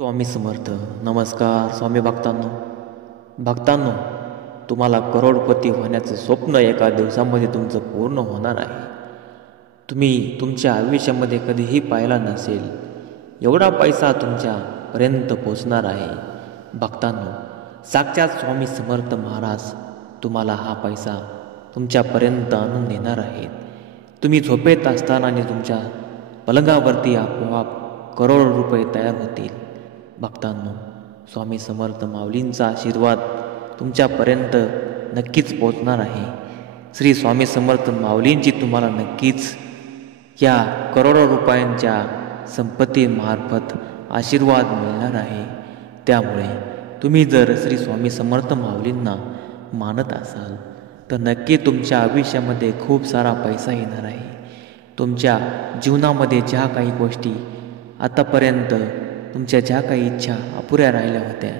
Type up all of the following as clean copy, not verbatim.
स्वामी समर्थ. नमस्कार स्वामी भक्तांनो, तुम्हाला करोडपती होण्याचं स्वप्न एका दिवसामध्ये तुमचं पूर्ण होणार आहे. तुम्ही तुमच्या आयुष्यामध्ये कधीही पाहिला नसेल एवढा पैसा तुमच्यापर्यंत पोचणार आहे. भक्तांनो, साक्षात स्वामी समर्थ महाराज तुम्हाला हा पैसा तुमच्यापर्यंत आणून देणार आहेत. तुम्ही झोपेत असताना आणि तुमच्या पलंगावरती आपोआप करोड रुपये तयार होतील. भक्तांनो, स्वामी समर्थ माऊलींचा आशीर्वाद तुमच्यापर्यंत नक्कीच पोचणार आहे. श्री स्वामी समर्थ माऊलींची तुम्हाला नक्कीच या करोडो रुपयांच्या संपत्तीमार्फत आशीर्वाद मिळणार आहे. त्यामुळे तुम्ही जर श्री स्वामी समर्थ माऊलींना मानत असाल तर नक्की तुमच्या आयुष्यामध्ये खूप सारा पैसा येणार आहे. तुमच्या जीवनामध्ये ज्या काही गोष्टी आतापर्यंत तुमच्या ज्या काही इच्छा अपुऱ्या राहिल्या होत्या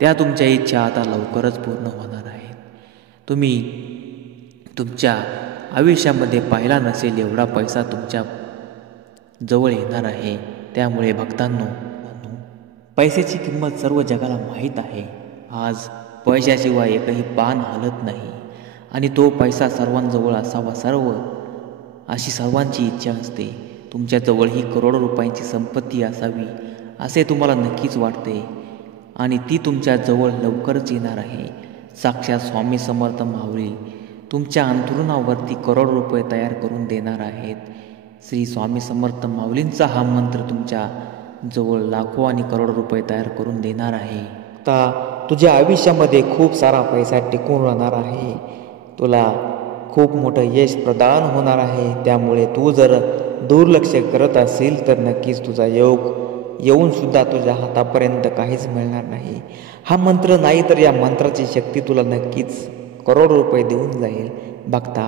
त्या तुमच्या इच्छा आता लवकरच पूर्ण होणार आहेत. तुम्ही तुमच्या आयुष्यामध्ये पाहिला नसेल एवढा पैसा तुमच्या जवळ येणार आहे. त्यामुळे भक्तांनो, पैशाची किंमत सर्व जगाला माहीत आहे. आज पैशाशिवाय एकही पान हलत नाही आणि तो पैसा सर्वांजवळ असावा, अशी सर्वांची इच्छा असते. तुमच्याजवळ ही करोडो रुपयांची संपत्ती असावी असे तुम्हाला नक्कीच वाटते आणि ती तुमच्या जवळ लवकरच येणार आहे. साक्षात स्वामी समर्थ माऊली तुमच्या अंतरुणावरती करोड रुपये तयार करून देणार आहेत. श्री स्वामी समर्थ माऊलींचा हा मंत्र तुमच्या जवळ लाखो आणि करोड रुपये तयार करून देणार आहे. आता तुझ्या आयुष्यामध्ये खूप सारा पैसा टिकून राहणार आहे. तुला खूप मोठं यश प्रदान होणार आहे. त्यामुळे तू जर दुर्लक्ष करत असेल तर नक्कीच तुझा योग येऊन सुद्धा तुझ्या हातापर्यंत काहीच मिळणार नाही. हा मंत्र नाही तर या मंत्राची शक्ती तुला नक्कीच करोड रुपये देऊन जाईल. बघता,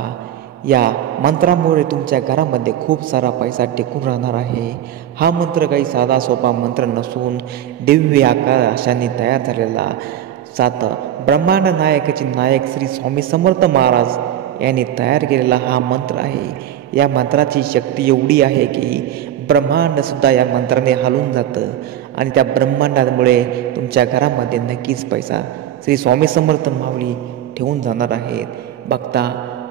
या मंत्रामुळे तुमच्या घरामध्ये खूप सारा पैसा टिकून राहणार आहे. हा मंत्र काही साधा सोपा मंत्र नसून दिव्य आकाशाने तयार झालेला 7 ब्रह्मांड नायकाचे नायक श्री स्वामी समर्थ महाराज यांनी तयार केलेला हा मंत्र आहे. या मंत्राची शक्ती एवढी आहे की ब्रह्मांडसुद्धा या मंत्राने हलून जातं आणि त्या ब्रह्मांडामुळे तुमच्या घरामध्ये नक्कीच पैसा श्री स्वामी समर्थ माऊली ठेवून जाणार आहेत. बघता,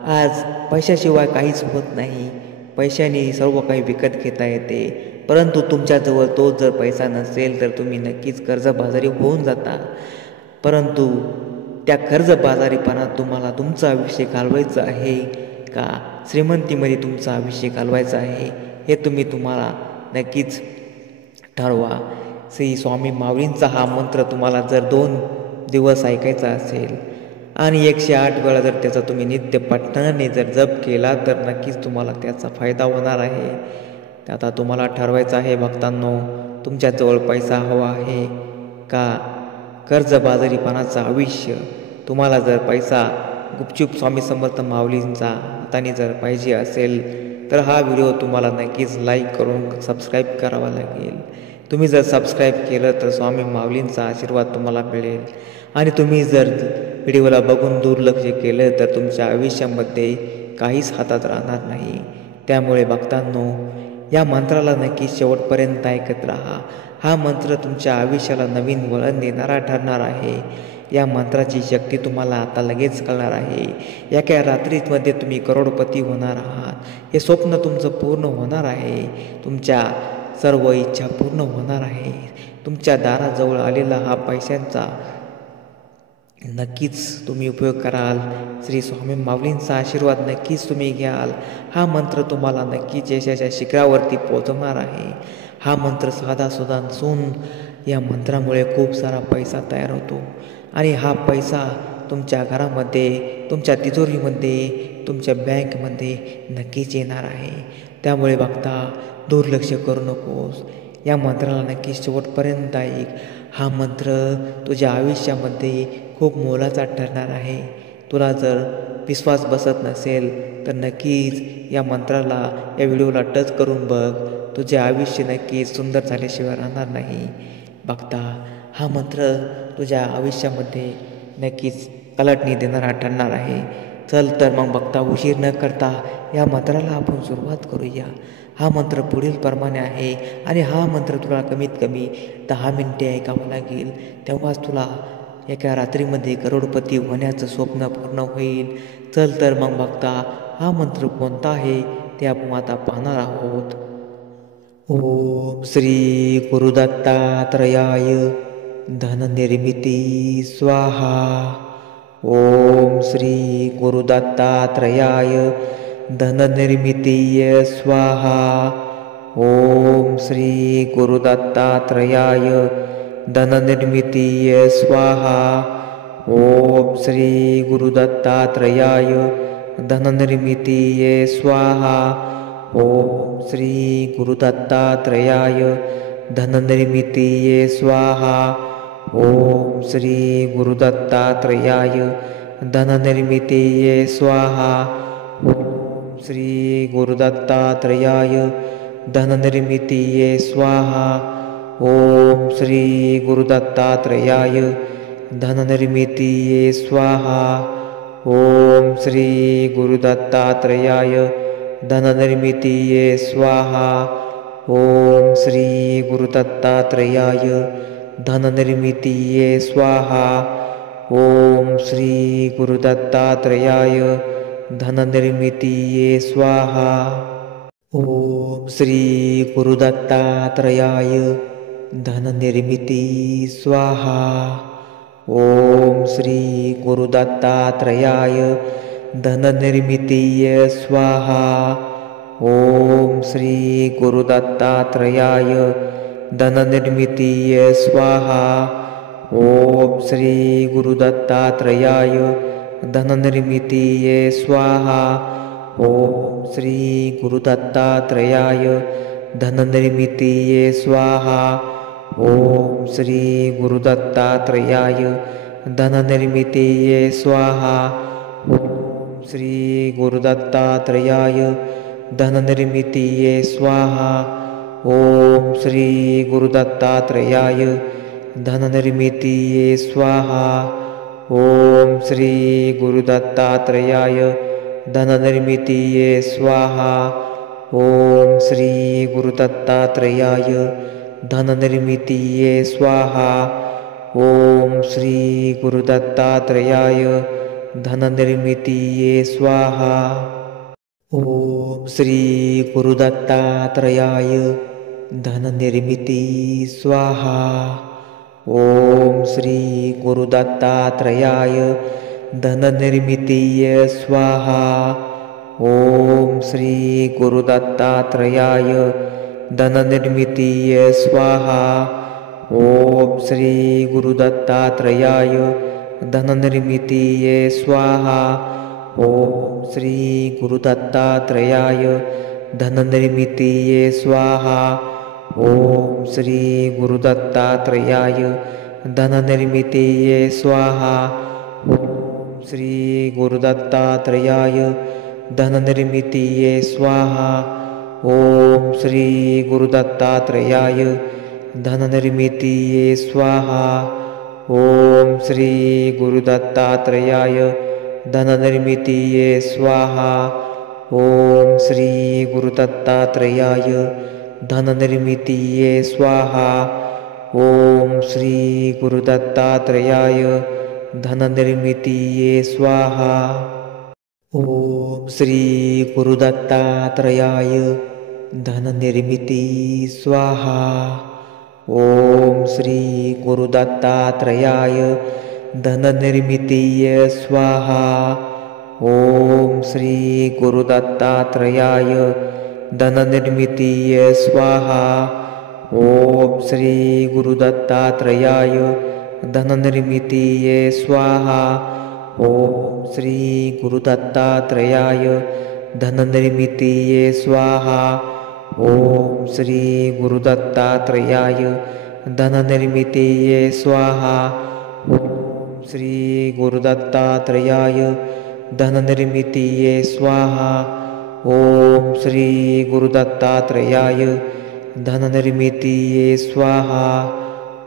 आज पैशाशिवाय काहीच होत नाही. पैशाने सर्व काही विकत घेता येते, परंतु तुमच्याजवळ तो जर पैसा नसेल तर तुम्ही नक्कीच कर्जबाजारी होऊन जाता. परंतु त्या कर्जबाजारीपणात तुम्हाला तुमचं आयुष्य घालवायचं आहे का श्रीमंतीमध्ये तुमचं आयुष्य घालवायचं आहे हे तुम्हाला नक्कीच ठरवा. श्री स्वामी माऊलींचा हा मंत्र तुम्हाला जर 2 दिवस ऐकायचा असेल आणि 108 वेळा जर त्याचा तुम्ही नित्य पठणाने जर जप केला तर नक्कीच तुम्हाला त्याचा फायदा होणार आहे. आता तुम्हाला ठरवायचं आहे भक्तांनो, तुमच्याजवळ पैसा हवा आहे का कर्जबाजारीपणाचं आयुष्य. तुम्हाला जर पैसा गुपचूप स्वामी समर्थ माऊलींचा हाताने जर पाहिजे असेल तर हा व्हिडिओ तुम्हाला नक्कीच लाईक करून सबस्क्राईब करावा लागेल. तुम्ही जर सबस्क्राईब केलं तर स्वामी माऊलींचा आशीर्वाद तुम्हाला मिळेल आणि तुम्ही जर व्हिडिओला बघून दुर्लक्ष केलं तर तुमच्या आयुष्यामध्ये काहीच हातात राहणार नाही. त्यामुळे भक्तांनो, या मंत्राला नक्की शेवटपर्यंत ऐकत राहा. हा मंत्र तुमच्या आयुष्याला नवीन वळण देणारा ठरणार आहे. या मंत्राची शक्ती तुम्हाला आता लगेच कळणार आहे. एका रात्रीमध्ये तुम्ही करोडपती होणार आहात. हे स्वप्न तुमचं पूर्ण होणार आहे. तुमच्या सर्व इच्छा पूर्ण होणार आहे. तुमच्या दाराजवळ आलेला हा पैशांचा नक्कीच तुम्ही उपयोग कराल. श्री स्वामी माऊलींचा आशीर्वाद नक्कीच तुम्ही घ्याल. हा मंत्र तुम्हाला नक्कीच यशाच्या शिखरावरती पोहोचवणार आहे. हा मंत्र साधा सुद्धा नसून या मंत्रामुळे खूप सारा पैसा तयार होतो आणि हा पैसा तुमच्या घरामध्ये, तुमच्या तिजोरीमध्ये, तुमच्या बँकमध्ये नक्कीच येणार आहे. त्यामुळे बघता, दुर्लक्ष करू नकोस. या मंत्राला नक्की शेवटपर्यंत ऐक. हा मंत्र तुझ्या आयुष्यामध्ये खूप मोलाचा ठरणार आहे. तुला जर विश्वास बसत नसेल तर नक्कीच या मंत्राला, या व्हिडिओला टच करून बघ. तुझे आयुष्य नक्कीच सुंदर झाल्याशिवाय राहणार नाही. बघता, हा मंत्र तुझ्या आयुष्यामध्ये नक्कीच कलाटणी देणारा ठरणार आहे. चल तर मग बघता, उशीर न करता या मंत्राला आपण सुरुवात करूया. हा मंत्र पुढील प्रमाणे आहे आणि हा मंत्र तुला कमीत कमी 10 मिनिटे ऐकावं लागेल. तेव्हाच तुला एका रात्रीमध्ये करोडपती होण्याचं स्वप्न पूर्ण होईल. चल तर मग बघता हा मंत्र कोणता आहे ते आपण आता पाहणार आहोत. ओम श्री गुरुदत्तात्रयाय धननिर्मिती स्वाहा. ओम श्री गुरुदत्तात्रयाय धननिर्मितीय स्वाहा. ओम श्री गुरुदत्तात्रयाय धननिर्मितीय स्वाहा. ओम श्री गुरुदत्तात्रयाय धननिर्मितीय स्वाहा. ओम श्री गुरुदत्तात्रयाय धननिर्मितीय स्वाहा. ओम श्री गुरुदत्तात्रयाय धननिर्मितीय स्वाहा. ओम श्री गुरुदत्तात्रयाय धननिर्मितीय स्वाहा. ओम श्री गुरुदत्तात्रयाय धननिर्मितीय स्वाहा. ओम श्री गुरुदत्तात्रयाय धननिर्मितीय स्वाहा. ओम श्री गुरुदत्तात्रयाय धननिर्मितीय स्वाहा. ओम श्री गुरुदत्तात्रयाय धननिर्मितीय स्वाहा. ओम श्री गुरुदत्तात्रयाय धननिर्मिती स्वाहा. ओम श्री गुरुदत्तात्रयाय धननिर्मितीय स्वाहा. ओम श्री गुरुदत्तात्रयाय धननिर्मितीय स्वाहा. ओम श्री गुरुदत्तात्रयाय धननिर्मितीय स्वाहा. ओम श्री गुरुदत्तात्रयाय धननिर्मितीय स्वाहा. ओम श्री गुरुदत्तात्रयाय धननिर्मितीय स्वाहा. ओम श्री गुरुदत्तात्रयाय धननिर्मितीय स्वाहा. ओम श्री गुरुदत्तात्रयाय धननिर्मितीय स्वाहा. ओम श्री गुरुदत्तात्रयाय धननिर्मितीय स्वाहा. ओम श्री गुरुदत्तात्रयाय धननिर्मितीय स्वाहा. ओम श्री गुरुदत्तात्रयाय धननिर्मितीय स्वाहा. ओम श्री गुरुदत्तात्रयाय धननिर्मिती स्वाहा. ओम श्री गुरुदत्तात्रयाय धननिर्मितीय स्वाहा. ओम श्री गुरुदत्तात्रयाय धननिर्मितीय स्वाहा. ओम श्री गुरुदत्तात्रयाय धननिर्मितीय स्वाहा. ओम श्री गुरुदत्तात्रयाय धननिर्मितीय स्वाहा. ओम श्री गुरुदत्तात्रयाय धननिर्मितीय स्वाहा. ओम श्री गुरुदत्तात्रयाय धननिर्मितीय स्वाहा. ओम श्री गुरुदत्तात्रयाय धननिर्मितीय स्वाहा. ओम श्री गुरुदत्तात्रयाय धननिर्मितीय स्वाहा. ओम श्री गुरुदत्तात्रयाय धननिर्मितीय स्वाहा. ओम श्री गुरुदत्तात्रयाय धननिर्मितीय स्वाहा. ओम श्री गुरुदत्तात्रयाय धननिर्मिती स्वाहा. ओम श्री गुरुदत्तात्रयाय धननिर्मितीय स्वाहा. ओम श्री गुरुदत्तात्रयाय धननिर्मितीय स्वाहा. ओम श्री गुरुदत्तात्रयाय धननिर्मितीय स्वाहा. ओम श्री गुरुदत्तात्रयाय धननिर्मितीय स्वाहा. ओम श्री गुरुदत्तात्रयाय धननिर्मितीय स्वाहा. ओम श्री गुरुदत्तात्रयाय धननिर्मितीय स्वाहा. ओम श्री गुरुदत्तात्रयाय धननिर्मितीय स्वाहा.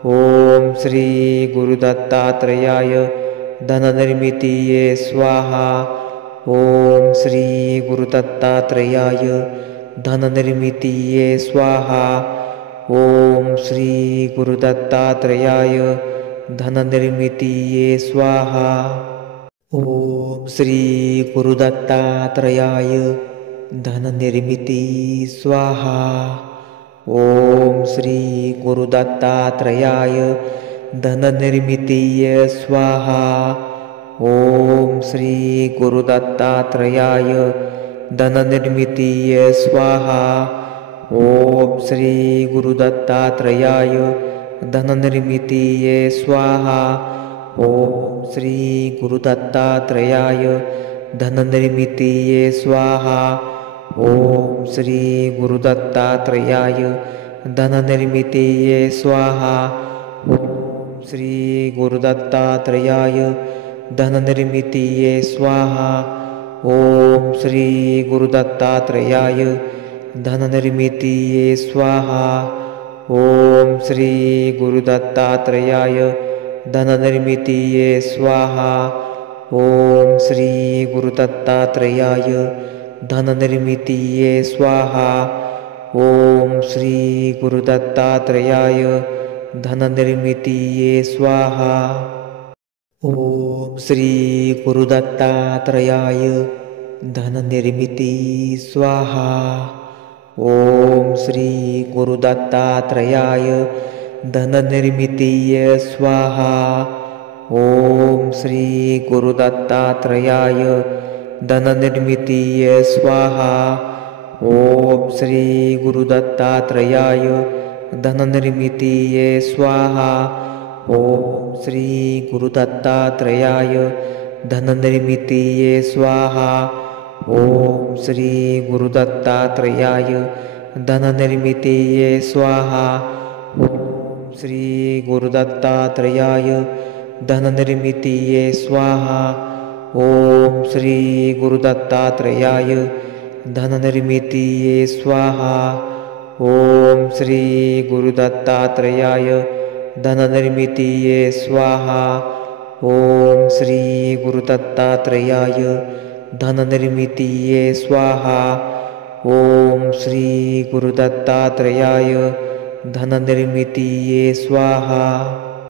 ओम श्री गुरुदत्तात्रयाय धननिर्मितीय स्वाहा. ओम श्री गुरुदत्तात्रयाय धननिर्मितीये स्वाहा। ओम श्री गुरुदत्तात्रेयाय धननिर्मितीये स्वाहा। ओम श्री गुरुदत्तात्रेयाय धननिर्मिती स्वाहा। ओम श्री गुरुदत्तात्रेयाय धननिर्मितीये स्वाहा। ओम श्री गुरुदत्तात्रेयाय धननिर्मितीये स्वाहा। ओम श्री गुरुदत्तात्रेयाय धननिर्मितीये स्वाहा। ओम श्री गुरुदत्तात्रेयाय धननिर्मितीये स्वाहा। ओम श्री गुरुदत्तात्रेयाय धननिर्मितीये स्वाहा। ओम श्री गुरुदत्तात्रेयाय धननिर्मितीये स्वाहा। ओम श्री गुरुदत्तात्रेयाय धननिर्मितीये स्वाहा। ओम श्री गुरुदत्तात्रेयाय धननिर्मितीये स्वाहा। ओम श्री गुरुदत्तात्रेयाय धननिर्मितीये स्वाहा। ओम श्री गुरुदत्तात्रेयाय धननिर्मितीये स्वाहा। ओम श्री गुरुदत्तात्रेयाय धननिर्मिती स्वाहा। ओम श्री गुरुदत्तात्रेयाय धननिर्मितीये स्वाहा। ओम श्री गुरुदत्तात्रेयाय धननिर्मितीये स्वाहा। ओम श्री गुरुदत्तात्रेयाय धननिर्मितीये स्वाहा। ओम श्री गुरुदत्तात्रेयाय धननिर्मितीये स्वाहा। ओम श्री गुरुदत्तात्रेयाय धननिर्मितीये स्वाहा। ओम श्री गुरुदत्तात्रेयाय धननिर्मितीये स्वाहा। ओम श्री गुरुदत्तात्रेयाय धननिर्मितीये स्वाहा। ओम श्री गुरुदत्तात्रेयाय धननिर्मितीये स्वाहा। ओम श्री गुरुदत्तात्रेयाय धननिर्मितीये स्वाहा। ओम श्री गुरुदत्तात्रेयाय धननिर्मितीये स्वाहा।